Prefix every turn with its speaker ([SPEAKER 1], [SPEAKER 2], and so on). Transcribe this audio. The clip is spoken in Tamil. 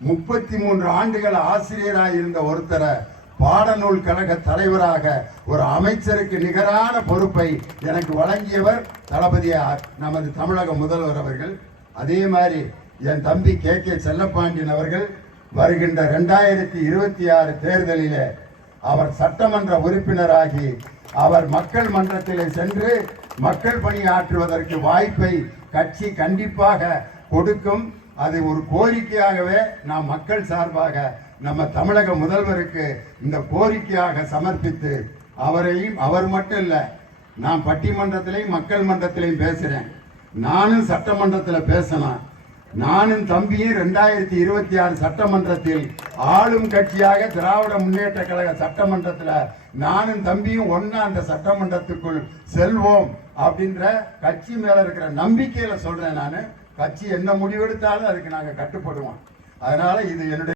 [SPEAKER 1] முப்பத்தி மூன்று ஆண்டுகள் ஆசிரியராக இருந்த ஒருத்தரை பாடநூல் கழக தலைவராக ஒரு அமைச்சருக்கு நிகரான பொறுப்பை எனக்கு வழங்கியவர் தளபதியார் நமது தமிழக முதல்வர் அவர்கள். அதே மாதிரி என் தம்பி கே. கே. செல்லப்பாண்டியன் அவர்கள் வருகின்ற ரெண்டாயிரத்தி இருபத்தி ஆறு தேர்தலில் அவர் சட்டமன்ற உறுப்பினராகி அவர் மக்கள் மன்றத்திலே சென்று மக்கள் பணியாற்றுவதற்கு வாய்ப்பை கட்சி கண்டிப்பாக கொடுக்கும். அதை ஒரு கோரிக்கையாகவே நாம் மக்கள் சார்பாக நம்ம தமிழக முதல்வருக்கு இந்த கோரிக்கையாக சமர்ப்பித்து அவரையும் அவர் மட்டும் இல்லை நான் பட்டிமன்றத்திலையும் மக்கள் மன்றத்திலையும் பேசுகிறேன் நானும் சட்டமன்றத்தில் பேசலாம். நானும் தம்பியும் ரெண்டாயிரத்தி இருபத்தி ஆறு சட்டமன்றத்தில் ஆளும் கட்சியாக திராவிட முன்னேற்ற கழக சட்டமன்றத்தில் நானும் தம்பியும் ஒன்னா அந்த சட்டமன்றத்துக்குள் செல்வோம் அப்படின்ற கட்சி மேல இருக்கிற நம்பிக்கையில சொல்றேன் நான். கட்சி என்ன முடிவெடுத்தாலும் அதுக்கு நாங்க கட்டுப்படுவோம். அதனால இது என்னுடைய